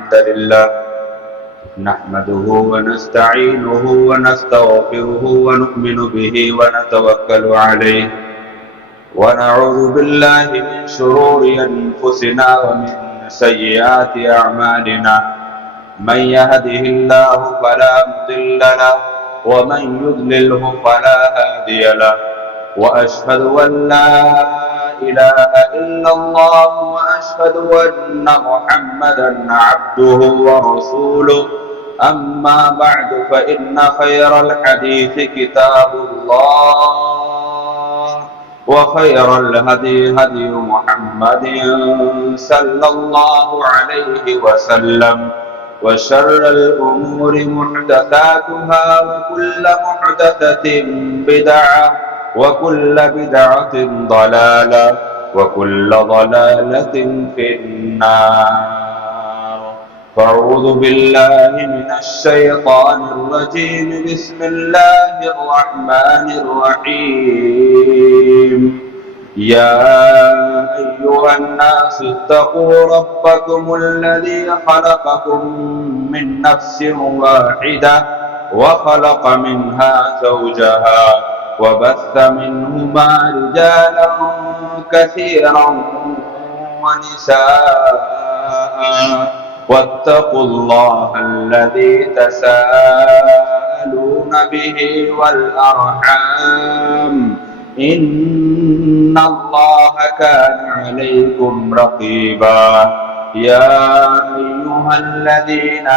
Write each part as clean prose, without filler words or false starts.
الحمد لله نحمده ونستعينه ونستغفره ونؤمن به ونتوكل عليه ونعوذ بالله من شرور أنفسنا ومن سيئات أعمالنا من يهده الله فلا مضل له ومن يضلله فلا هادي له وأشهد أن لا إله إلا الله وأشهد أن محمدا عبده ورسوله أما بعد فإن خير الحديث كتاب الله وخير الهدي هدي محمد صلى الله عليه وسلم وشر الأمور محدثاتها وكل محدثة بدعة وكل بدعة ضلالة وكل ضلالة في النار فأعوذ بالله من الشيطان الرجيم بسم الله الرحمن الرحيم يا أيها الناس اتقوا ربكم الذي خلقكم من نفس واحدة وخلق منها زوجها وبث منهما رجالا كثيرا ونساء واتقوا الله الذي تساءلون به والأرحام إن الله كان عليكم رقيبا يا أيها الذين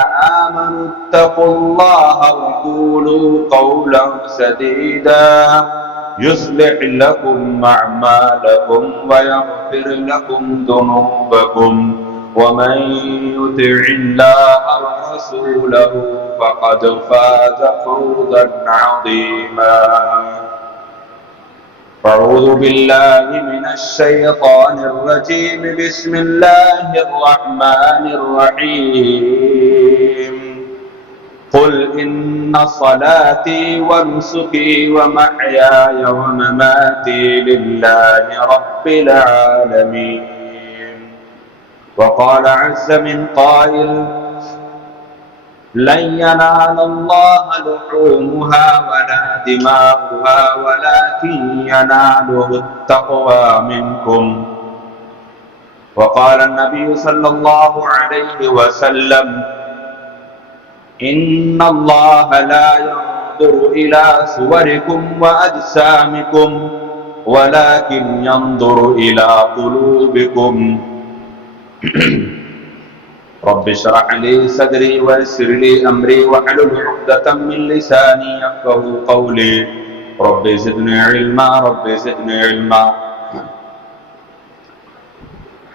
آمنوا اتقوا الله وقولوا قولا سديدا يصلح لكم أعمالكم ويغفر لكم ذنوبكم ومن يطع الله ورسوله فقد فاز فوزا عظيما أعوذ بالله من الشيطان الرجيم بسم الله الرحمن الرحيم قل إن صلاتي ونسكي ومحياي ومماتي لله رب العالمين وقال عز من قائل لن ينال الله لحومها ولا دماؤها ولكن يناله التقوى منكم وقال النبي صلى الله عليه وسلم إن الله لا ينظر إلى صوركم وأجسامكم ولكن ينظر إلى قلوبكم رب اشرح لي صدري ويسر لي أمري واحلل عقدة من لساني يفقهوا قولي رب زدني علما رب زدني علما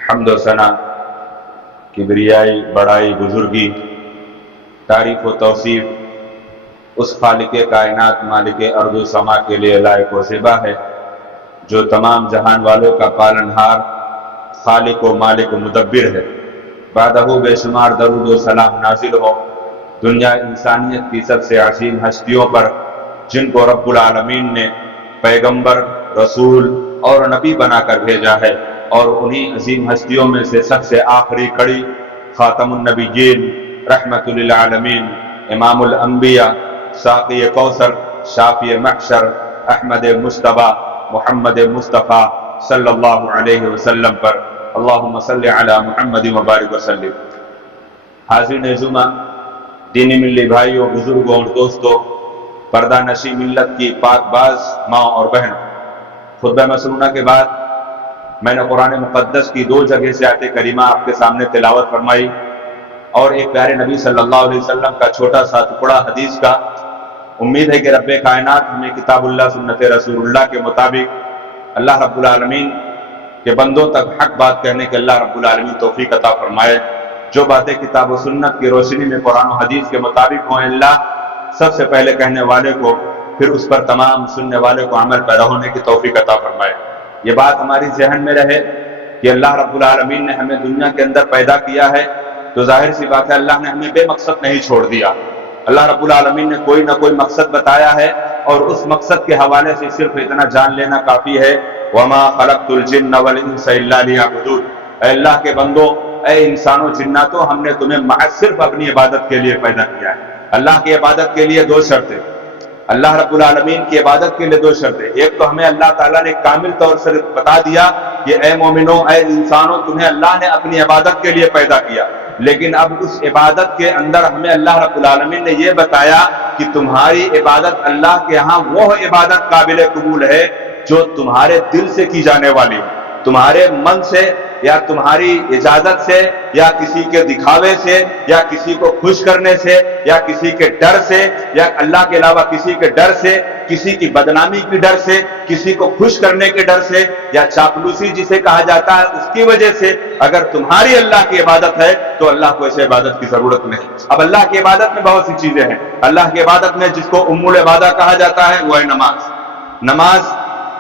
حمد و ثنا کبریائی بڑائی بزرگی تعریف و توصیف اس خالق کائنات مالک ارض و سما کے لیے لائق و زیبا ہے جو تمام جہان والوں کا پالنہار خالق و مالک و مدبر ہے بعدہ بے شمار درود و سلام نازل ہو دنیا انسانیت کی سب سے عظیم ہستیوں پر جن کو رب العالمین نے پیغمبر رسول اور نبی بنا کر بھیجا ہے اور انہی عظیم ہستیوں میں سے سب سے آخری کڑی خاتم النبیین رحمت للعالمین امام الانبیاء ساقی کوثر شافی محشر احمد مصطفیٰ محمد مصطفیٰ صلی اللہ علیہ وسلم پر اللہم صلی علی محمد مبارک وسلم. حاضرین جمعہ، دینی ملی بھائیوں، بزرگوں اور دوستوں، پردہ نشی ملت کی پاک باز ماں اور بہن، خطبہ مسنونہ کے بعد میں نے قرآن مقدس کی 2 جگہ سے آیت کریمہ آپ کے سامنے تلاوت فرمائی اور ایک پیارے نبی صلی اللہ علیہ وسلم کا چھوٹا سا ٹکڑا حدیث کا. امید ہے کہ رب کائنات ہمیں کتاب اللہ سنت رسول اللہ کے مطابق اللہ رب العالمین کہ بندوں تک حق بات کہنے کے اللہ رب العالمین توفیق عطا فرمائے. جو باتیں کتاب و سنت کی روشنی میں قرآن و حدیث کے مطابق ہوں اللہ سب سے پہلے کہنے والے کو پھر اس پر تمام سننے والے کو عمل پیرا ہونے کی توفیق عطا فرمائے. یہ بات ہماری ذہن میں رہے کہ اللہ رب العالمین نے ہمیں دنیا کے اندر پیدا کیا ہے تو ظاہر سی بات ہے اللہ نے ہمیں بے مقصد نہیں چھوڑ دیا. اللہ رب العالمین نے کوئی نہ کوئی مقصد بتایا ہے اور اس مقصد کے حوالے سے صرف اتنا جان لینا کافی ہے وَمَا خَلَقْتُ الْجِنَّ وَالْإِنسَ إِلَّا لِيَعْبُدُونِ. اے اللہ کے بندو، اے انسانوں جناتوں ہم نے تمہیں محض صرف اپنی عبادت کے لیے پیدا کیا ہے۔ اللہ کی عبادت کے لیے دو شرطیں، اللہ رب العالمین کی عبادت کے لیے دو شرطیں، ایک تو ہمیں اللہ تعالیٰ نے کامل طور سے بتا دیا کہ اے مومنوں اے انسانوں تمہیں اللہ نے اپنی عبادت کے لیے پیدا کیا، لیکن اب اس عبادت کے اندر ہمیں اللہ رب العالمین نے یہ بتایا کہ تمہاری عبادت اللہ کے ہاں وہ عبادت قابل قبول ہے جو تمہارے دل سے کی جانے والی، تمہارے من سے یا تمہاری اجازت سے یا کسی کے دکھاوے سے یا کسی کو خوش کرنے سے یا کسی کے ڈر سے یا اللہ کے علاوہ کسی کے ڈر سے، کسی کی بدنامی کی ڈر سے، کسی کو خوش کرنے کے ڈر سے یا چاپلوسی جسے کہا جاتا ہے اس کی وجہ سے اگر تمہاری اللہ کی عبادت ہے تو اللہ کو ایسے عبادت کی ضرورت نہیں۔ اب اللہ کی عبادت میں بہت سی چیزیں ہیں۔ اللہ کی عبادت میں جس کو ام العبادہ کہا جاتا ہے وہ ہے نماز،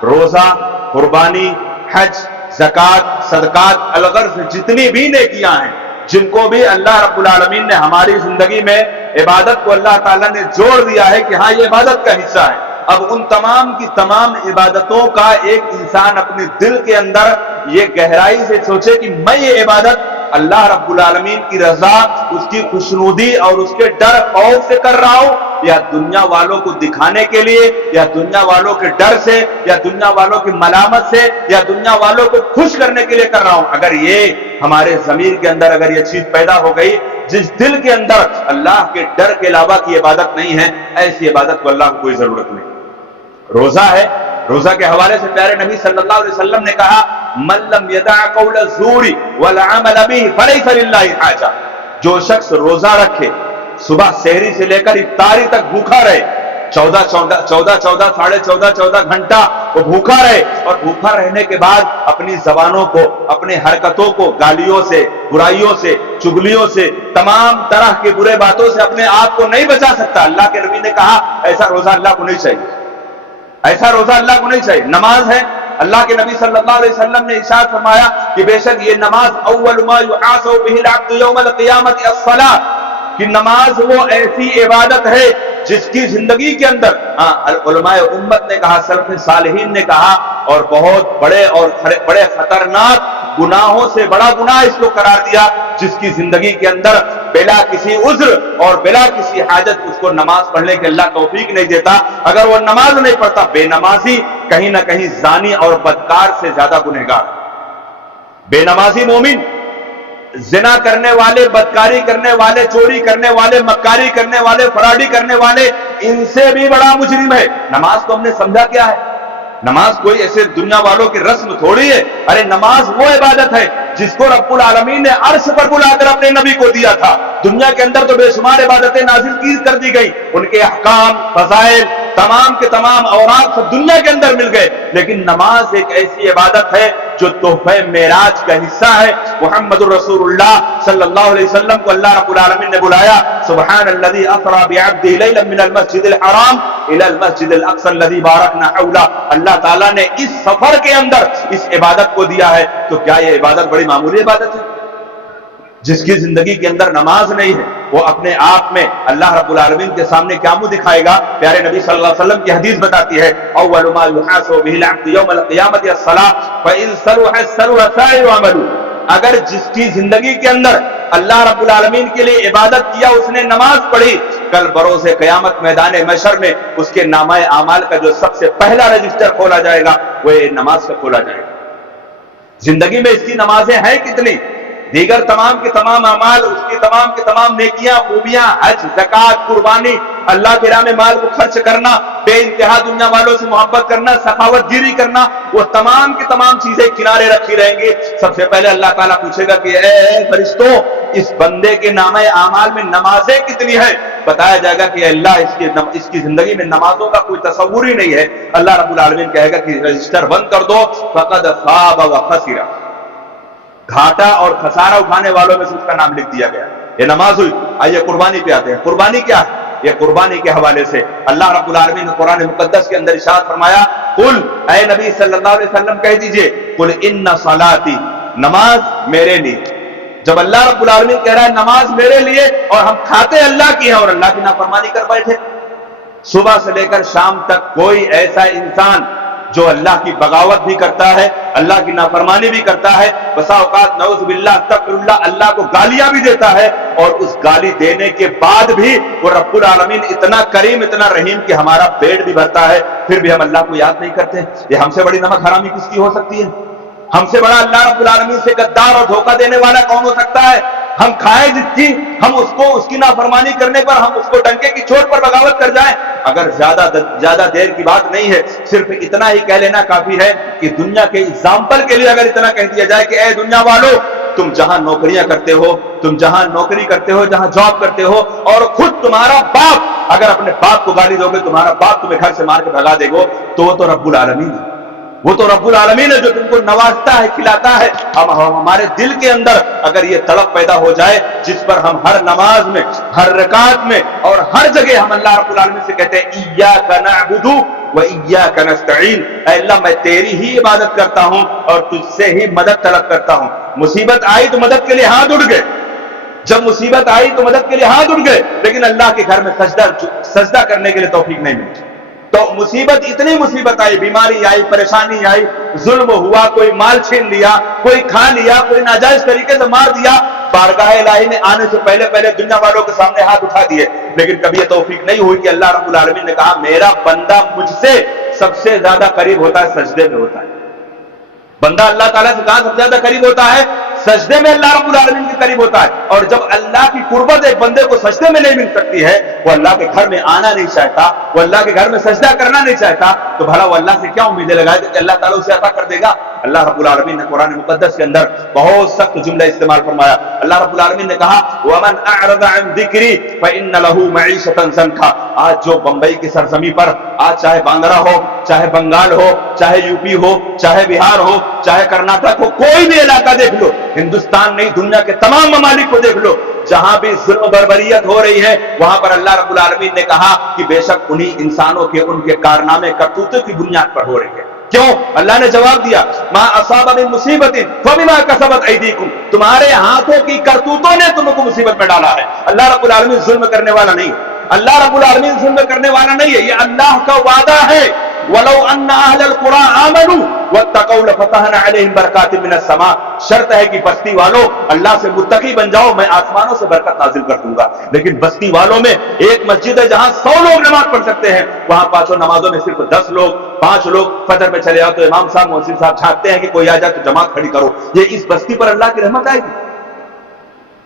روزہ، قربانی، حج، زکوٰۃ، صدقات، الغرض جتنی بھی نیکیاں ہیں جن کو بھی اللہ رب العالمین نے ہماری زندگی میں عبادت کو اللہ تعالیٰ نے جوڑ دیا ہے کہ ہاں یہ عبادت کا حصہ ہے۔ اب ان تمام کی تمام عبادتوں کا ایک انسان اپنے دل کے اندر یہ گہرائی سے سوچے کہ میں یہ عبادت اللہ رب العالمین کی رضا، اس کی خوشنودی اور اس کے ڈر خوف سے کر رہا ہوں یا دنیا والوں کو دکھانے کے لیے یا دنیا والوں کے ڈر سے یا دنیا والوں کی ملامت سے یا دنیا والوں کو خوش کرنے کے لیے کر رہا ہوں۔ اگر یہ ہمارے ضمیر کے اندر اگر یہ چیز پیدا ہو گئی، جس دل کے اندر اللہ کے ڈر کے علاوہ کی عبادت نہیں ہے، ایسی عبادت کو اللہ کو کوئی ضرورت نہیں۔ روزہ ہے، روزہ کے حوالے سے پیارے نبی صلی اللہ علیہ وسلم نے کہا من لم یدع قول الزور والعمل به فلیس للہ حاجہ، جو شخص روزہ رکھے، صبح سحری سے لے کر افطاری تک بھوکا رہے، 14 گھنٹہ وہ بھوکا رہے، اور بھوکا رہنے کے بعد اپنی زبانوں کو، اپنے حرکتوں کو گالیوں سے، برائیوں سے، چگلیوں سے، تمام طرح کے برے باتوں سے اپنے آپ کو نہیں بچا سکتا، اللہ کے نبی نے کہا ایسا روزہ اللہ کو نہیں چاہیے، ایسا روزہ اللہ کو نہیں چاہیے۔ نماز ہے، اللہ کے نبی صلی اللہ علیہ وسلم نے ارشاد فرمایا کہ بے شک یہ نماز اول ما یحاسب به العبد یوم القیامت الصلاۃ، کہ نماز وہ ایسی عبادت ہے جس کی زندگی کے اندر علماء امت نے کہا، سلف صالحین نے کہا، اور بہت بڑے خطرناک گناہوں سے بڑا گناہ اس کو قرار دیا، جس کی زندگی کے اندر بلا کسی عذر اور بلا کسی حاجت اس کو نماز پڑھنے کے اللہ توفیق نہیں دیتا۔ اگر وہ نماز نہیں پڑھتا، بے نمازی کہیں نہ کہیں زانی اور بدکار سے زیادہ گنہگار، بے نمازی مومن زنا کرنے والے، بدکاری کرنے والے، چوری کرنے والے، مکاری کرنے والے، فراڈی کرنے والے، ان سے بھی بڑا مجرم ہے۔ نماز کو ہم نے سمجھا کیا ہے؟ نماز کوئی ایسے دنیا والوں کی رسم تھوڑی ہے، ارے نماز وہ عبادت ہے جس کو رب العالمین نے عرش پر بلا کر اپنے نبی کو دیا تھا۔ دنیا کے اندر تو بے شمار عبادتیں نازل کر دی گئی، ان کے احکام، فضائل، تمام کے تمام اوراق سب دنیا کے اندر مل گئے، لیکن نماز ایک ایسی عبادت ہے جو تحفہ معراج کا حصہ ہے۔ محمد الرسول اللہ صلی اللہ علیہ وسلم کو اللہ رب العالمین نے بلایا، سبحان الذی اسری بعبدہ لیلا من المسجد الحرام الی المسجد الاقصی الذی بارکنا حولہ۔ اللہ تعالیٰ نے اس سفر کے اندر اس عبادت کو دیا ہے، تو کیا یہ عبادت بڑی معمولی عبادت ہے؟ جس کی زندگی کے اندر نماز نہیں ہے وہ اپنے آپ میں اللہ رب العالمین کے سامنے کیا منہ دکھائے گا؟ پیارے نبی صلی اللہ علیہ وسلم کی حدیث بتاتی ہے اول ما یحاسب به العبد یوم القیامت الصلاۃ فان صلح صلح سائر عمله، اگر جس کی زندگی کے اندر اللہ رب العالمین کے لیے عبادت کیا، اس نے نماز پڑھی، کل بروز قیامت میدان محشر میں اس کے نامہ اعمال کا جو سب سے پہلا رجسٹر کھولا جائے گا وہ نماز کا کھولا جائے گا۔ زندگی میں اس کی نمازیں ہیں کتنی، دیگر تمام کے تمام اعمال، اس کی تمام کے تمام نیکیاں، خوبیاں، حج، زکوٰۃ، قربانی، اللہ کے راہ میں مال کو خرچ کرنا، بے انتہا دنیا والوں سے محبت کرنا، سخاوت گیری کرنا، وہ تمام کی تمام چیزیں کنارے رکھی رہیں گی۔ سب سے پہلے اللہ تعالیٰ پوچھے گا کہ اے فرشتوں، اس بندے کے نامہ اعمال میں نمازیں کتنی ہیں؟ بتایا جائے گا کہ اللہ اس کی زندگی میں نمازوں کا کوئی تصور ہی نہیں ہے۔ اللہ رب العالمین کہے گا کہ رجسٹر بند کر دو، فقد خاب و خسر، گھاٹا اور خسارہ اٹھانے والوں میں سے اس کا نام لکھ دیا گیا۔ یہ نماز ہوئی۔ آئیے قربانی پہ آتے ہیں۔ قربانی کیا ہے؟ یہ قربانی کے حوالے سے اللہ رب العالمین نے قرآن مقدس کے اندر ارشاد فرمایا، قل، اے نبی صلی اللہ علیہ وسلم کہہ دیجئے، قل ان صلاتی، نماز میرے لیے۔ جب اللہ رب العالمین کہہ رہا ہے نماز میرے لیے، اور ہم کھاتے اللہ کی ہیں اور اللہ کی نافرمانی کر بیٹھے، صبح سے لے کر شام تک کوئی ایسا انسان جو اللہ کی بغاوت بھی کرتا ہے، اللہ کی نافرمانی بھی کرتا ہے، بسا اوقات نعوذ باللہ استغفر اللہ اللہ کو گالیاں بھی دیتا ہے، اور اس گالی دینے کے بعد بھی وہ رب العالمین اتنا کریم اتنا رحیم کہ ہمارا پیٹ بھی بھرتا ہے، پھر بھی ہم اللہ کو یاد نہیں کرتے۔ یہ ہم سے بڑی نمک حرامی کس کی ہو سکتی ہے؟ ہم سے بڑا اللہ رب العالمین سے غدار اور دھوکہ دینے والا کون ہو سکتا ہے؟ ہم کھائیں جس کی، ہم اس کی نافرمانی کرنے پر ہم اس کو ڈنکے کی چوٹ پر بغاوت کر جائیں۔ اگر زیادہ دیر کی بات نہیں ہے، صرف اتنا ہی کہہ لینا کافی ہے کہ دنیا کے اگزامپل کے لیے اگر اتنا کہہ دیا جائے کہ اے دنیا والو، تم جہاں نوکریاں کرتے ہو، تم جہاں نوکری کرتے ہو، جہاں جاب کرتے ہو، اور خود تمہارا باپ اگر اپنے باپ کو گالی دو گے، تمہارا باپ تمہیں گھر سے مار کے بھگا دے گا، تو وہ تو رب العالمین ہے، وہ تو رب العالمین ہے جو تم کو نوازتا ہے، کھلاتا ہے۔ ہمارے دل کے اندر اگر یہ تڑپ پیدا ہو جائے جس پر ہم ہر نماز میں، ہر رکعت میں اور ہر جگہ ہم اللہ رب العالمین سے کہتے ہیں ایاک نعبد و ایاک نستعین، اے اللہ میں تیری ہی عبادت کرتا ہوں اور تجھ سے ہی مدد طلب کرتا ہوں۔ مصیبت آئی تو مدد کے لیے ہاتھ اٹھ گئے، جب مصیبت آئی تو مدد کے لیے ہاتھ اٹھ گئے، لیکن اللہ کے گھر میں سجدہ کرنے کے لیے توفیق نہیں ملی۔ تو مصیبت اتنی مصیبت آئی، بیماری آئی، پریشانی آئی، ظلم ہوا، کوئی مال چھین لیا، کوئی کھا لیا، کوئی ناجائز طریقے سے مار دیا، بارگاہ الہی میں آنے سے پہلے دنیا والوں کے سامنے ہاتھ اٹھا دیے، لیکن کبھی یہ توفیق نہیں ہوئی کہ اللہ رب العالمین نے کہا میرا بندہ مجھ سے سب سے زیادہ قریب ہوتا ہے سجدے میں ہوتا ہے۔ بندہ اللہ تعالیٰ سے کہاں سب سے زیادہ قریب ہوتا ہے؟ سجدے میں اللہ رب العالمین کے قریب ہوتا ہے۔ اور جب اللہ کی قربت ایک بندے کو سجدے میں نہیں مل سکتی ہے، وہ اللہ کے گھر میں آنا نہیں چاہتا، وہ اللہ کے گھر میں سجدہ کرنا نہیں چاہتا، تو بھلا وہ اللہ سے کیا امیدیں لگائے کہ اللہ تعالیٰ اسے عطا کر دے گا؟ اللہ رب العالمین نے قرآن مقدس کے اندر بہت سخت جملہ استعمال فرمایا۔ اللہ رب العالمین نے کہا وَمَنْ أَعْرَضَ عَنْ ذِكْرِي فَإِنَّ لَهُ مَعِيشَةً ضَنْكًا۔ آج جو بمبئی کی سرزمین پر، آج چاہے باندرا ہو، چاہے بنگال ہو، چاہے یو پی ہو، چاہے بہار ہو، چاہے کرناٹک ہو، کوئی بھی علاقہ دیکھ لو، ہندوستان نہیں دنیا کے تمام ممالک کو دیکھ لو، جہاں بھی ظلم بربریت ہو رہی ہے وہاں پر اللہ رب العالمین نے کہا کہ بے شک انہی انسانوں کے ان کے کارنامے کرتوتوں کی بنیاد پر ہو رہی ہے۔ کیوں؟ اللہ نے جواب دیا ما اصاب من مصیبت فبما کسبت ایدیکم، تمہارے ہاتھوں کی کرتوتوں نے تم کو مصیبت میں ڈالا ہے۔ اللہ رب العالمین ظلم کرنے والا نہیں، اللہ رب العالمین ظلم کرنے والا نہیں ہے، یہ اللہ کا وعدہ ہے وَلَوْ أَنَّ أَهْلَ الْقُرَىٰ آمَنُوا وَاتَّقَوْا لَفَتَحْنَا عَلَيْهِمْ بَرَكَاتٍ مِّنَ السَّمَاءِ، شرط ہے کہ بستی والوں اللہ سے متقی بن جاؤ، میں آسمانوں سے برکت نازل کر دوں گا۔ لیکن بستی والوں میں ایک مسجد ہے جہاں 100 لوگ نماز پڑھ سکتے ہیں، وہاں پانچوں نمازوں میں صرف 10 لوگ، 5 لوگ فجر میں چلے آؤ تو امام صاحب مؤذن صاحب چھانٹتے ہیں کہ کوئی آ جائے تو جماعت کھڑی کرو۔ یہ اس بستی پر اللہ کی رحمت آئے گی؟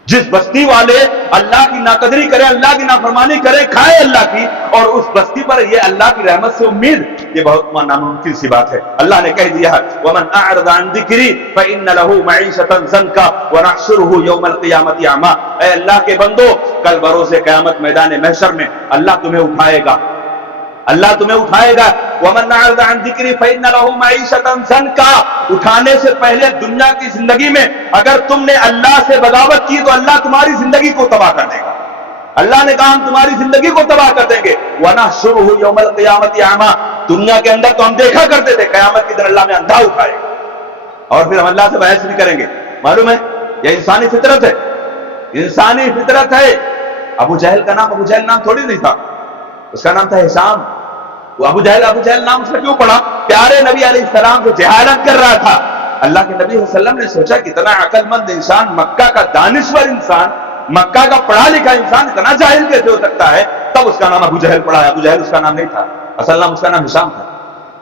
جس بستی والے اللہ کی ناقدری کرے، اللہ کی نافرمانی کرے، کھائے اللہ کی، اور اس بستی پر یہ اللہ کی رحمت سے امید، یہ بہت ناممکن سی بات ہے۔ اللہ نے کہہ دیا ہے وَمَنْ أَعْرَضَ عَنْ ذِكْرِي فَإِنَّ لَهُ مَعِيشَةً ضَنْكًا وَنَحْشُرُهُ يَوْمَ الْقِيَامَةِ أَعْمَىٰ۔ اے اللہ کے بندو، کل بروز قیامت میدان محشر میں اللہ تمہیں اٹھائے گا، اللہ تمہیں اٹھائے گا۔ وَمَنْ أَعْرَضَ عَنْ ذِكْرِي فَإِنَّ لَهُ مَعِيشَةً ضَنْكًا، اٹھانے سے پہلے دنیا کی زندگی میں اگر تم نے اللہ سے بغاوت کی تو اللہ تمہاری زندگی کو تباہ کر دے گا۔ اللہ نے کہا ہم تمہاری زندگی کو تباہ کر دیں گے۔ وَنَحْشُرُهُ يَوْمَ الْقِيَامَةِ أَعْمَىٰ، دنیا کے اندر تو ہم دیکھا کرتے تھے، قیامت کے دن اللہ میں اندھا اٹھائے گا اور پھر ہم اللہ سے بحث بھی کریں گے۔ معلوم ہے یہ انسانی فطرت ہے، انسانی فطرت ہے۔ ابو جہل کا نام ابو جہل نام تھوڑی نہیں تھا، اس کا نام تھا ہشام۔ وہ ابو جہل نام اس کا کیوں پڑا؟ پیارے نبی علیہ السلام کو جہالت کر رہا تھا۔ اللہ کے نبی صلی اللہ علیہ وسلم نے سوچا کتنا عقل مند انسان، مکہ کا دانشور انسان، مکہ کا پڑھا لکھا انسان اتنا جاہل کیسے ہو سکتا ہے؟ تب اس کا نام ابو جہل پڑا ہے۔ ابو جہل اس کا نام نہیں تھا، اصل نام اس کا نام ہشام تھا۔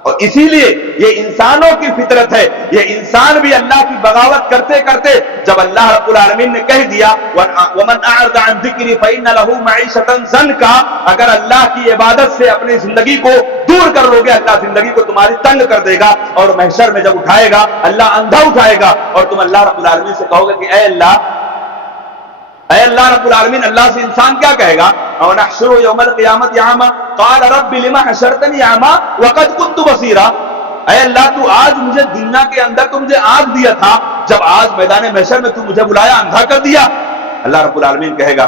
اور اسی لیے یہ انسانوں کی فطرت ہے، یہ انسان بھی اللہ کی بغاوت کرتے کرتے جب اللہ رب العالمین نے کہہ دیا وَمَنْ أَعْرَضَ عَنْ ذِكْرِي فَإِنَّ لَهُ مَعِيشَةً ضَنْكًا، اگر اللہ کی عبادت سے اپنی زندگی کو دور کر لو گے، اللہ زندگی کو تمہاری تنگ کر دے گا، اور محشر میں جب اٹھائے گا اللہ اندھا اٹھائے گا، اور تم اللہ رب العالمین سے کہو گے کہ اے اللہ رب العالمین، اللہ سے انسان کیا کہے گا؟ وَنَحْشُرُهُ يَوْمَ الْقِيَامَةِ أَعْمَىٰ قَالَ رَبِّ لِمَ حَشَرْتَنِي أَعْمَىٰ وَقَدْ كُنتُ بَصِيرًا، اے اللہ تو آج مجھے دنیا کے اندر تو مجھے آنکھ دیا تھا، جب آج میدان محشر میں تو مجھے بلایا اندھا کر دیا۔ اللہ رب العالمین کہے گا،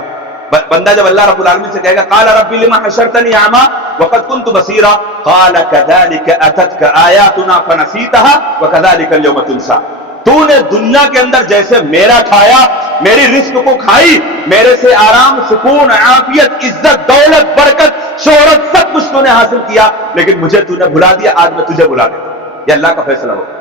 بندہ جب اللہ رب العالمین سے کہے گا قَالَ رَبِّ لِمَ حَشَرْتَنِي أَعْمَىٰ وَقَدْ كُنتُ بَصِيرًا قَالَ كَذَٰلِكَ أَتَتْكَ آيَاتُنَا فَنَسِيتَهَا وَكَذَٰلِكَ الْيَوْمَ تُنسَىٰ، تو نے دنیا کے اندر جیسے میرا کھایا، میری رزق کو کھائی، میرے سے آرام، سکون، عافیت، عزت، دولت، برکت، شہرت سب کچھ تو نے حاصل کیا لیکن مجھے تو نے بھلا دیا، آج میں تجھے بھلا دیتا ہوں۔ یہ اللہ کا فیصلہ ہوگا،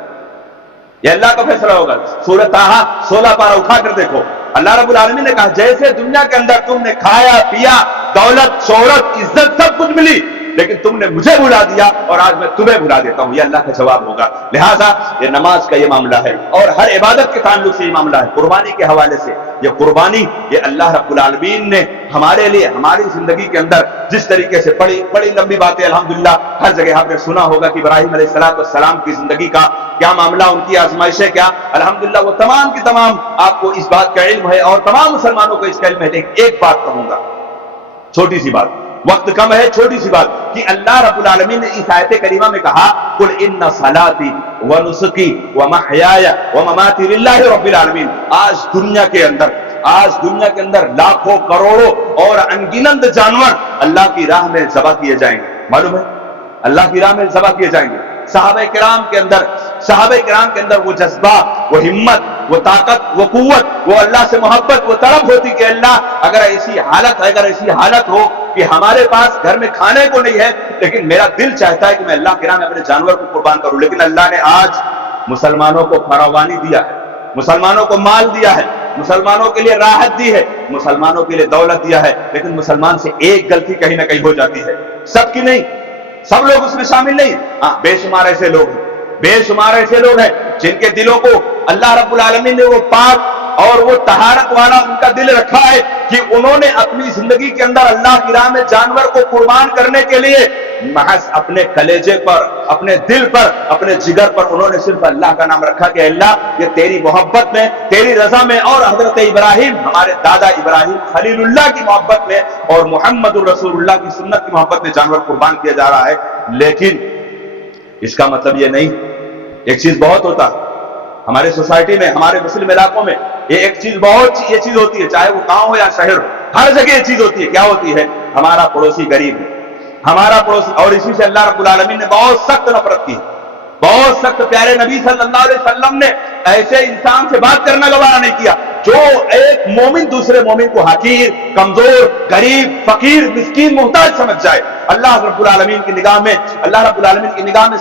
یہ اللہ کا فیصلہ ہوگا۔ سورہ طٰہٰ 16 پارہ اٹھا کر دیکھو، اللہ رب العالمین نے کہا جیسے دنیا کے اندر تم نے کھایا پیا، دولت، شہرت، عزت سب کچھ ملی، لیکن تم نے مجھے بھلا دیا اور آج میں تمہیں بھلا دیتا ہوں، یہ اللہ کا جواب ہوگا۔ لہٰذا یہ نماز کا یہ معاملہ ہے، اور ہر عبادت کے تعلق سے یہ معاملہ ہے، قربانی کے حوالے سے یہ قربانی، یہ اللہ رب العالمین نے ہمارے لیے ہماری زندگی کے اندر جس طریقے سے بڑی لمبی باتیں الحمدللہ ہر جگہ آپ نے سنا ہوگا کہ ابراہیم علیہ السلام کی زندگی کا کیا معاملہ، ان کی آزمائشیں کیا، الحمدللہ وہ تمام کی تمام آپ کو اس بات کا علم ہے اور تمام مسلمانوں کو اس کا علم ہے۔ لیکن ایک بات کہوں گا، چھوٹی سی بات، وقت کم ہے، چھوٹی سی بات، کہ اللہ رب العالمین نے اس آیت کریمہ میں کہا قل ان صلاتی ونسکی ومحیای ومماتی للہ رب العالمین۔ آج دنیا کے اندر لاکھوں کروڑوں اور انگنت جانور اللہ کی راہ میں ذبح کیے جائیں گے، معلوم ہے اللہ کی راہ میں ذبح کیے جائیں گے۔ صحابہ کرام کے اندر وہ جذبہ، وہ ہمت، وہ طاقت، وہ قوت، وہ اللہ سے محبت، وہ طلب ہوتی کہ اللہ اگر ایسی حالت ہو کہ ہمارے پاس گھر میں کھانے کو نہیں ہے لیکن میرا دل چاہتا ہے کہ میں اللہ کی راہ میں اپنے جانور کو قربان کروں، لیکن اللہ نے آج مسلمانوں کو فراوانی دیا ہے، مسلمانوں کو مال دیا ہے، مسلمانوں کے لیے راحت دی ہے، مسلمانوں کے لیے دولت دیا ہے، لیکن مسلمان سے ایک غلطی کہیں نہ کہیں ہو جاتی ہے، سب کی نہیں، سب لوگ اس میں شامل نہیں، ہاں بے شمار ایسے لوگ ہیں جن کے دلوں کو اللہ رب العالمین نے وہ پاک اور وہ طہارت والا ان کا دل رکھا ہے کہ انہوں نے اپنی زندگی کے اندر اللہ کی راہ میں جانور کو قربان کرنے کے لیے محض اپنے کلیجے پر، اپنے دل پر، اپنے جگر پر انہوں نے صرف اللہ کا نام رکھا کہ اللہ یہ تیری محبت میں، تیری رضا میں، اور حضرت ابراہیم ہمارے دادا ابراہیم خلیل اللہ کی محبت میں اور محمد الرسول اللہ کی سنت کی محبت میں جانور قربان کیا جا رہا ہے۔ لیکن اس کا مطلب یہ نہیں، ایک چیز بہت ہوتا ہے ہمارے سوسائٹی میں، ہمارے مسلم علاقوں میں، یہ چیز ہوتی ہے، چاہے وہ گاؤں ہو یا شہر ہو، ہر جگہ یہ چیز ہوتی ہے۔ کیا ہوتی ہے؟ ہمارا پڑوسی غریب ہے، ہمارا پڑوسی، اور اسی سے اللہ رب العالمین نے بہت سخت نفرت کی، بہت سخت۔ پیارے نبی صلی اللہ علیہ وسلم نے ایسے انسان سے بات کرنا گوارا نہیں کیا جو ایک مومن دوسرے مومن کو حقیر، کمزور، غریب، فقیر، مسکین، محتاج سمجھ جائے۔ اللہ رب العالمین کی نگاہ میں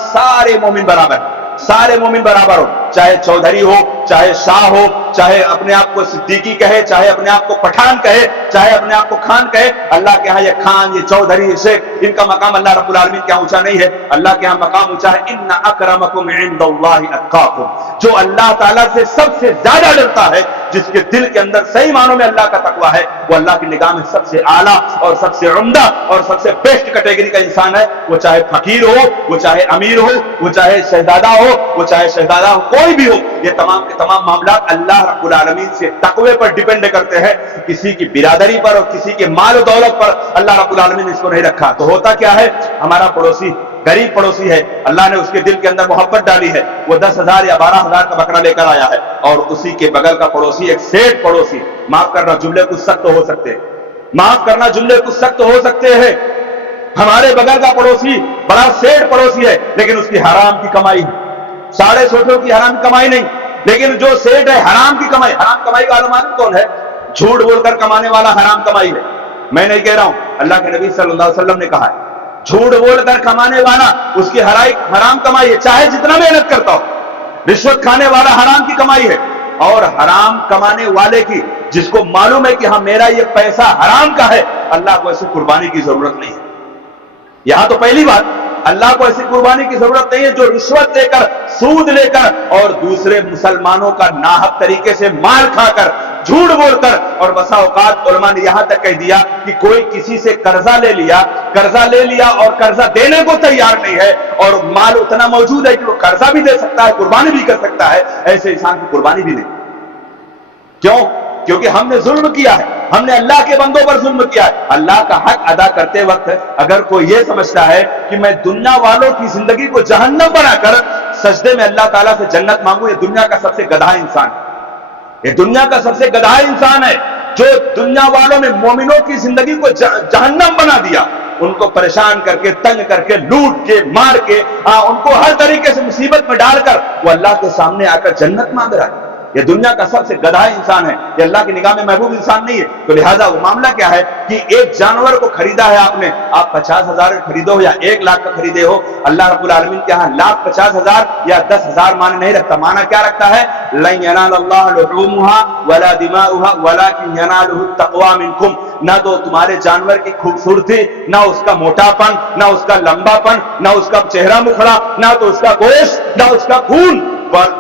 سارے مومن برابر ہو، چاہے چودھری ہو، چاہے شاہ ہو، چاہے اپنے آپ کو صدیقی کہے، چاہے اپنے آپ کو پٹھان کہے، چاہے اپنے آپ کو خان کہے، اللہ کے ہاں یہ خان، یہ چودھری، یہ شیخ، ان کا مقام اللہ رب العالمین کے ہاں اونچا نہیں ہے، اللہ کے ہاں مقام اونچا ہے۔ ان اکرمکم عند اللہ اتقاکم، جو اللہ تعالیٰ سے سب سے زیادہ ڈرتا ہے، جس کے دل کے اندر صحیح معنوں میں اللہ کا تقویٰ ہے، وہ اللہ کی نگاہ میں سب سے اعلیٰ اور سب سے عمدہ اور سب سے بیسٹ کیٹیگری کا انسان ہے۔ وہ چاہے فقیر ہو، وہ چاہے امیر ہو، وہ چاہے شہزادہ ہو، کوئی بھی ہو، یہ تمام کے تمام معاملات اللہ رب العالمین سے تقوی پر ڈیپینڈ کرتے ہیں، کسی کی برادری پر اور کسی کے مال و دولت پر اللہ رب العالمین نے اس کو نہیں رکھا۔ تو ہوتا کیا ہے؟ ہمارا پڑوسی غریب پڑوسی ہے، اللہ نے اس کے دل کے اندر محبت ڈالی ہے، وہ 10,000 یا 12,000 کا بکرا لے کر آیا ہے، اور اسی کے بغل کا پڑوسی ایک سیٹ پڑوسی، معاف کرنا جملے کچھ سخت ہو سکتے ہیں، ہمارے بغل کا پڑوسی بڑا سیٹ پڑوسی ہے لیکن اس کی حرام کی کمائی، 650 کی حرام کی کمائی نہیں، لیکن جو سیٹ ہے حرام کی کمائی کا معلوم کون ہے؟ جھوٹ بول کر کمانے والا حرام کمائی ہے، میں نہیں کہہ رہا ہوں، اللہ کے نبی صلی اللہ علیہ وسلم نے کہا ہے جھوٹ بول کر کمانے والا اس کی حرام کمائی ہے، چاہے جتنا محنت کرتا ہو۔ رشوت کھانے والا حرام کی کمائی ہے، اور حرام کمانے والے کی جس کو معلوم ہے کہ ہاں میرا یہ پیسہ حرام کا ہے، اللہ کو ایسی قربانی کی ضرورت نہیں ہے۔ یہاں تو پہلی بات، اللہ کو ایسی قربانی کی ضرورت نہیں ہے جو رشوت لے کر، سود لے کر اور دوسرے مسلمانوں کا ناحق طریقے سے مال کھا کر، جھوٹ بول کر، اور بسا اوقات علماء نے یہاں تک کہہ دیا کہ کوئی کسی سے قرضہ لے لیا اور قرضہ دینے کو تیار نہیں ہے، اور مال اتنا موجود ہے کہ وہ قرضہ بھی دے سکتا ہے، قربانی بھی کر سکتا ہے، ایسے انسان کی قربانی بھی نہیں۔ کیوں؟ کیونکہ ہم نے ظلم کیا ہے، ہم نے اللہ کے بندوں پر ظلم کیا ہے۔ اللہ کا حق ادا کرتے وقت اگر کوئی یہ سمجھتا ہے کہ میں دنیا والوں کی زندگی کو جہنم بنا کر سجدے میں اللہ تعالیٰ سے جنت مانگوں، یہ دنیا کا سب سے گدھا انسان ہے، یہ دنیا کا سب سے گدھا انسان ہے جو دنیا والوں نے مومنوں کی زندگی کو جہنم بنا دیا، ان کو پریشان کر کے، تنگ کر کے، لوٹ کے، مار کے، ان کو ہر طریقے سے مصیبت میں ڈال کر وہ اللہ کے سامنے آ کر جنت مانگ رہا ہے۔ یہ دنیا کا سب سے گدھا انسان ہے، یہ اللہ کی نگاہ میں محبوب انسان نہیں ہے۔ تو لہٰذا وہ معاملہ کیا ہے کہ ایک جانور کو خریدا ہے آپ نے، آپ 50,000 خریدو یا 1,00,000 کا خریدے ہو، اللہ رب العالمین کے ہاں 1,50,000 یا 10,000 معنی نہیں رکھتا، معنی کیا رکھتا ہے؟ لن ینال اللہ لحومها ولا دماؤها ولکن ینالہ التقوی منکم۔ نہ تو تمہارے جانور کی خوبصورتی، نہ اس کا موٹاپن، نہ اس کا لمبا پن، نہ اس کا چہرہ مکھڑا، نہ تو اس کا گوشت، نہ اس کا خون،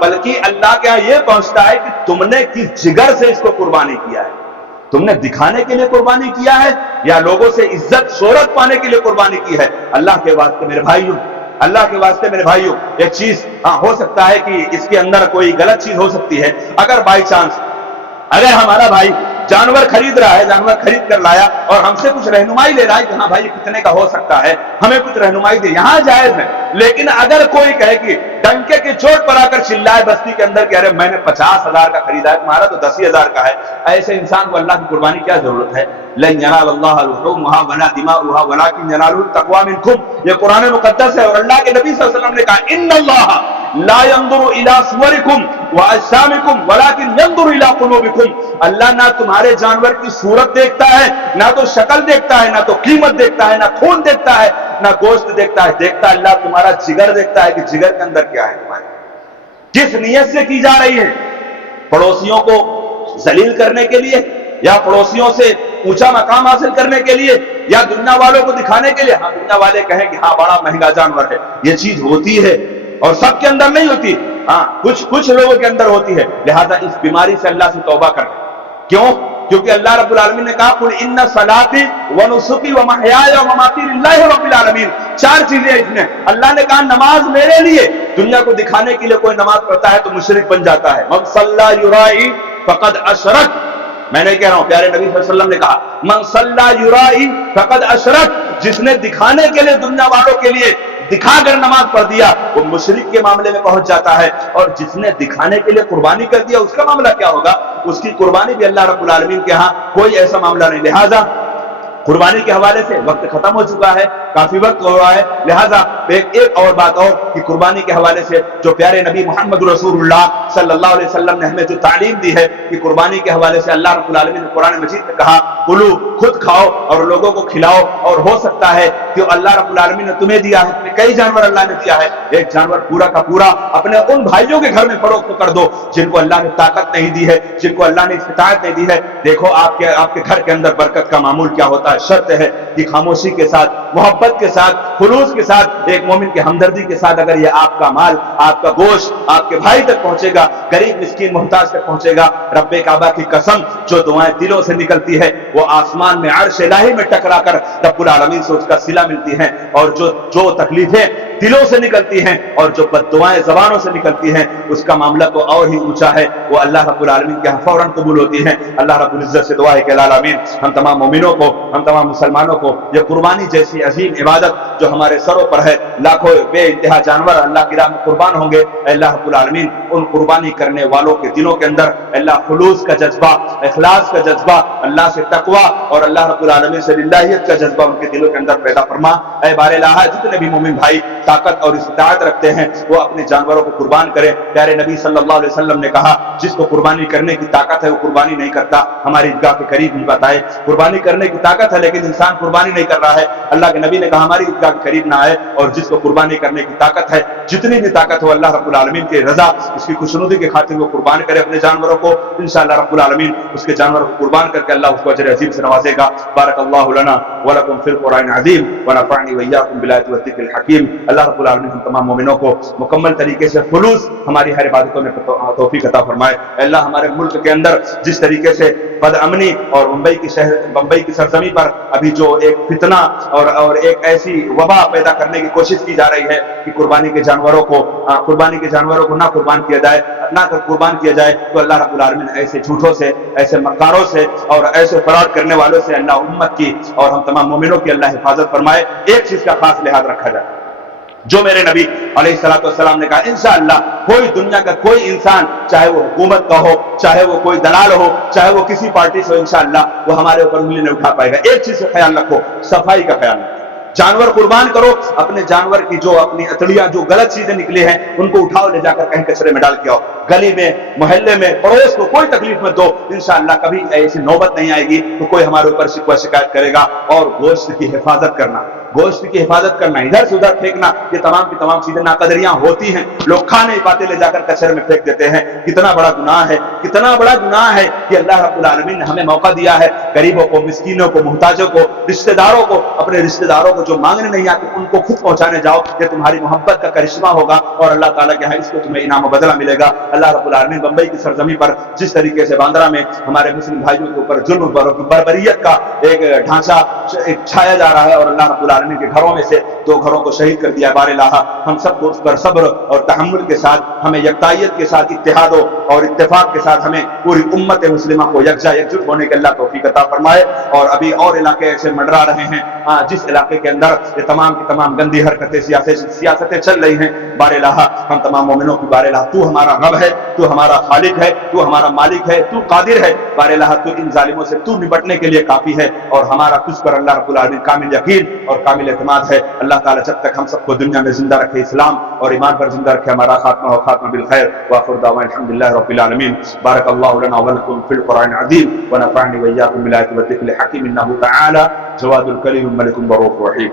بلکہ اللہ کے ہاں یہ پہنچتا ہے کہ تم نے کس جگر سے اس کو قربانی کیا ہے۔ تم نے دکھانے کے لیے قربانی کیا ہے یا لوگوں سے عزت شہرت پانے کے لیے قربانی کی ہے؟ اللہ کے واسطے میرے بھائیوں، اللہ کے واسطے میرے بھائیوں، ایک چیز ہو سکتا ہے کہ اس کے اندر کوئی غلط چیز ہو سکتی ہے۔ اگر بائی چانس اگر ہمارا بھائی جانور خرید رہا ہے، جانور خرید کر لایا اور ہم سے کچھ رہنمائی لے رہا ہے کہ ہاں بھائی کتنے کا ہو سکتا ہے، ہمیں کچھ رہنمائی دے، یہاں جائز ہے۔ لیکن اگر کوئی کہے کہ ڈنکے کی چوٹ پر آ کر چلائے بستی کے اندر کہ ارے میں نے 50,000 کا خریدا ہے، تمہارا تو 10,000 کا ہے، ایسے انسان کو اللہ کی قربانی کیا ضرورت ہے؟ لن ینال اللہ لحومها ولا دماؤها ولکن ینالہ التقوی منکم، یہ قرآن مقدس ہے۔ اور اللہ کے نبی صلی اللہ علیہ وسلم نے کہا ان اللہ لا ينظر الى صورکم واجسامکم ولکن ينظر الى قلوبکم، اللہ نہ تمہارے جانور کی صورت دیکھتا ہے، نہ تو شکل دیکھتا ہے، نہ تو قیمت دیکھتا ہے، نہ خون دیکھتا ہے، نہ گوشت دیکھتا ہے، دیکھتا اللہ تمہارا جگر دیکھتا ہے کہ جگر کے اندر کیا ہے، تمہارے کس نیت سے کی جا رہی ہے؟ پڑوسیوں کو ذلیل کرنے کے لیے، یا پڑوسیوں سے اونچا مقام حاصل کرنے کے لیے، یا دنیا والوں کو دکھانے کے لیے؟ ہاں دنیا والے کہیں کہ ہاں بڑا مہنگا جانور ہے، یہ چیز ہوتی ہے اور سب کے اندر نہیں ہوتی، ہاں کچھ لوگوں کے اندر ہوتی ہے۔ لہذا اس بیماری سے اللہ سے توبہ کریں۔ کیوں؟ کیونکہ اللہ رب العالمین نے کہا قل ان صلاتی ونسکی ومحیای ومماتی للہ رب العالمین، 4 چیزیں اس میں۔ اللہ نے کہا نماز میرے لیے، دنیا کو دکھانے کے لیے کوئی نماز پڑھتا ہے تو مشرک بن جاتا ہے۔ من صلی یرائی فقد اشرک، میں نہیں کہہ رہا ہوں، پیارے نبی صلی اللہ علیہ وسلم نے کہا من صلی یرائی فقد اشرک، جس نے دکھانے کے لیے دنیا والوں کے لیے دکھا کر نماز پڑھ دیا وہ مشرک کے معاملے میں پہنچ جاتا ہے، اور جس نے دکھانے کے لیے قربانی کر دیا اس کا معاملہ کیا ہوگا؟ اس کی قربانی بھی اللہ رب العالمین کے ہاں کوئی ایسا معاملہ نہیں۔ لہذا قربانی کے حوالے سے وقت ختم ہو چکا ہے، کافی وقت ہو رہا ہے، لہذا ایک اور بات اور کہ قربانی کے حوالے سے جو پیارے نبی محمد رسول اللہ صلی اللہ علیہ وسلم نے ہمیں جو تعلیم دی ہے کہ قربانی کے حوالے سے اللہ رب العالمین نے قرآن مجید میں کہا کلو، خود کھاؤ اور لوگوں کو کھلاؤ، اور ہو سکتا ہے کہ اللہ رب العالمین نے تمہیں دیا ہے، تمہیں کئی جانور اللہ نے دیا ہے، ایک جانور پورا کا پورا اپنے ان بھائیوں کے گھر میں فروخت کر دو جن کو اللہ نے طاقت نہیں دی ہے، جن کو اللہ نے استطاعت نہیں دی ہے۔ دیکھو آپ کے گھر کے اندر برکت کا معمول کیا ہوتا ہے۔ شرط ہے کہ خاموشی کے ساتھ، محبت کے ساتھ، خلوص کے ساتھ، ایک مومن کے ہمدردی کے ساتھ اگر یہ آپ کا مال، آپ کا گوشت آپ کے بھائی تک پہنچے گا، غریب مسکین محتاج تک پہنچے گا، رب کعبہ کی قسم جو دعائیں دلوں سے نکلتی ہے وہ آسمان میں عرش الہی میں ٹکرا کر رب العالمین سے اس کا صلہ ملتی ہے، اور جو تکلیفیں دلوں سے نکلتی ہیں اور جو بد دعائیں زبانوں سے نکلتی ہیں اس کا معاملہ تو اور ہی اونچا ہے، وہ اللہ رب العالمین کے ہاں فوراً قبول ہوتی ہیں۔ اللہ رب العزت سے دعا ہے کہ العالمین ہم تمام مومنوں کو، ہم تمام مسلمانوں کو یہ قربانی جیسی عظیم عبادت جو ہمارے سروں پر ہے، لاکھوں بے انتہا جانور اللہ کی راہ میں قربان ہوں گے، اللہ رب العالمین ان قربانی کرنے والوں کے دلوں کے اندر اللہ خلوص کا جذبہ، اخلاص کا جذبہ، اللہ سے تقوی اور اللہ رب العالمین سے للہیت کا جذبہ ان کے دلوں کے اندر پیدا فرما۔ اے بار الہ، جتنے بھی مومن بھائی طاقت اور استطاعت رکھتے ہیں وہ اپنے جانوروں کو قربان کریں۔ پیارے نبی صلی اللہ علیہ وسلم نے کہا جس کو قربانی کرنے کی طاقت ہے وہ قربانی نہیں کرتا، ہماری عیدگاہ کے قریب نہیں بتائے، قربانی کرنے کی طاقت ہے لیکن انسان قربانی نہیں کر رہا ہے۔ اللہ کے نبی نے کہا ہماری عیدگاہ کے قریب نہ آئے، اور جس کو قربانی کرنے کی طاقت ہے، جتنی بھی طاقت ہو، اللہ رب العالمین کی رضا، اس کی خوشنودی کی خاطر وہ قربان کرے اپنے جانوروں کو، انشاءاللہ رب العالمین اس کے جانوروں کو قربان کر کے اللہ اس کو اجر عظیم سے نوازے گا۔ بارک اللہ لنا ولکم فی القرآن العظیم ونفعنی وإیاکم بالآیات والذکر الحکیم۔ اللہ رب العالمین ہم تمام مومنوں کو مکمل طریقے سے خلوص ہماری ہر عبادتوں میں توفیق عطا فرمائے۔ اللہ ہمارے ملک کے اندر جس طریقے سے بد امنی اور بمبئی کی سرزمین پر ابھی جو ایک فتنہ اور ایک ایسی وبا پیدا کرنے کی کوشش کی جا رہی ہے کہ قربانی کے جانوروں کو نہ قربان کیا جائے، نہ قربان کیا جائے، تو اللہ رب العالمین ایسے جھوٹوں سے، ایسے مکاروں سے اور ایسے فراڈ کرنے والوں سے اللہ امت کی اور ہم تمام مومنوں کی اللہ حفاظت فرمائے۔ ایک چیز کا خاص لحاظ رکھا جائے جو میرے نبی علیہ الصلوۃ والسلام نے کہا، انشاءاللہ کوئی دنیا کا کوئی انسان، چاہے وہ حکومت کا ہو، چاہے وہ کوئی دلال ہو، چاہے وہ کسی پارٹی سے ہو، انشاءاللہ وہ ہمارے اوپر انگلی نہیں اٹھا پائے گا۔ ایک چیز کا خیال رکھو، صفائی کا خیال رکھو۔ جانور قربان کرو، اپنے جانور کی جو اپنی اتڑیاں جو غلط چیزیں نکلی ہیں ان کو اٹھاؤ، لے جا کر کہیں کچرے میں ڈال کے آؤ، گلی میں محلے میں پڑوس کو کوئی تکلیف مت دو، انشاءاللہ کبھی ایسی نوبت نہیں آئے گی تو کوئی ہمارے اوپر شکوہ شکایت کرے گا۔ اور گوشت کی حفاظت کرنا، گوشت کی حفاظت کرنا، ادھر سے ادھر پھینکنا، یہ تمام کی تمام چیزیں ناقدریاں ہوتی ہیں، لوگ کھا نہیں پاتے لے جا کر کچرے میں پھینک دیتے ہیں، کتنا بڑا گناہ ہے، کتنا بڑا گناہ ہے کہ اللہ رب العالمین نے ہمیں موقع دیا ہے غریبوں کو، مسکینوں کو، محتاجوں کو، رشتہ داروں کو، اپنے رشتہ داروں کو جو مانگنے نہیں آتے ان کو خود پہنچانے جاؤ، یہ تمہاری محبت کا کرشمہ ہوگا اور اللہ تعالیٰ کے ہاں اس کو تمہیں انعام و بدلہ ملے گا۔ اللہ رب العالمین بمبئی کی سرزمین پر جس طریقے سے باندرا میں ہمارے مسلم بھائیوں کے اوپر ظلم بربریت کا ایک ڈھانچہ چھایا جا رہا ہے، اور اللہ رب العالمین کے گھروں میں سے 2 گھروں کو شہید کر دیا، بار الہ ہم سب کو اس پر صبر اور تحمل کے ساتھ، ہمیں یکتائیت کے ساتھ، اتحاد اور اتفاق کے ساتھ ہمیں پوری امت مسلمہ کو یکجا یکجٹ ہونے کے اللہ توفیق عطا فرمائے۔ اور ابھی اور علاقے ایسے منڈرا رہے ہیں جس علاقے کے اندر یہ تمام کی تمام گندی حرکتیں، سیاستیں چل رہی ہیں، بار الہ ہم تمام مومنوں کی بار الہ تو ہمارا رب ہے، تو ہمارا خالق ہے، تو ہمارا مالک ہے، تو قادر ہے، بار الہ تو ان ظالموں سے تو نپٹنے کے لیے کافی ہے، اور ہمارا تجھ پر اللہ رب العالمین کامل یقین اور کامل اعتماد ہے۔ اللہ تعالیٰ جب تک ہم سب کو دنیا میں زندہ رکھے، اسلام اور ایمان پر زندہ رکھے، ہمارا خاتمہ و خاتمہ بالخیر، وآخر دعوانا الحمدللہ رب العالمین۔ بارک اللہ لنا ولکم فی القرآن العظیم ونفعنی وإیاکم بالآیات والذکر الحکیم، انہ تعالی جواد الکریم ملک برؤوف رحیم۔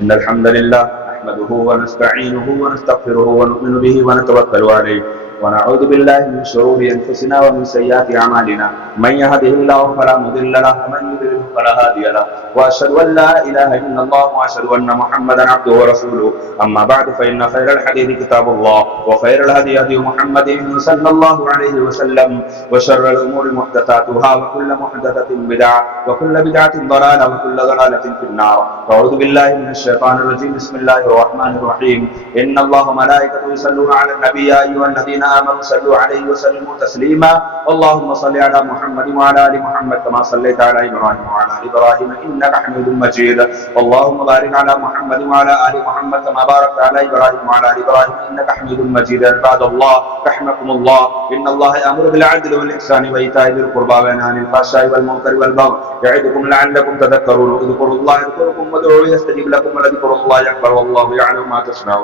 ان الحمد للہ نحمده ونستعینه ونستغفره ونؤمن به ونتوکل علیہ ونعوذ باللہ من شرور انفسنا ومن سیئات اعمالنا، من يهده الله فلا مضل له ومن يضلل فلا هادي له، واشهد ان لا اله الا الله واشهد ان محمدا عبده ورسوله، اما بعد فان خير الحديث كتاب الله وخير الهدي هدي محمد صلى الله عليه وسلم، وشر الامور محدثاتها وكل محدثة بدعة وكل بدعة ضلالة وكل ضلالة في النار۔ اعوذ بالله من الشيطان الرجيم، بسم الله الرحمن الرحيم، ان الله وملائكته يصلون على النبي يا ايها الذين آمنوا صلوا عليه وسلموا تسليما، اللهم صل على محمد وعلى آل محمد كما صليت على إبراهيم وعلى آل إبراهيم إنك حميد مجيد، اللهم بارك على محمد وعلى آل محمد كما باركت على إبراهيم وعلى آل إبراهيم إنك حميد مجيد۔ عباد الله رحمكم الله، إن الله يأمر بالعدل والإحسان وإيتاء ذي القربى وينهى عن الفحشاء والمنكر والبغي يعظكم لعلكم تذكرون، اذكروا الله يذكركم وادعوه يستجب لكم ولذكر الله أكبر والله يعلم ما تصنعون۔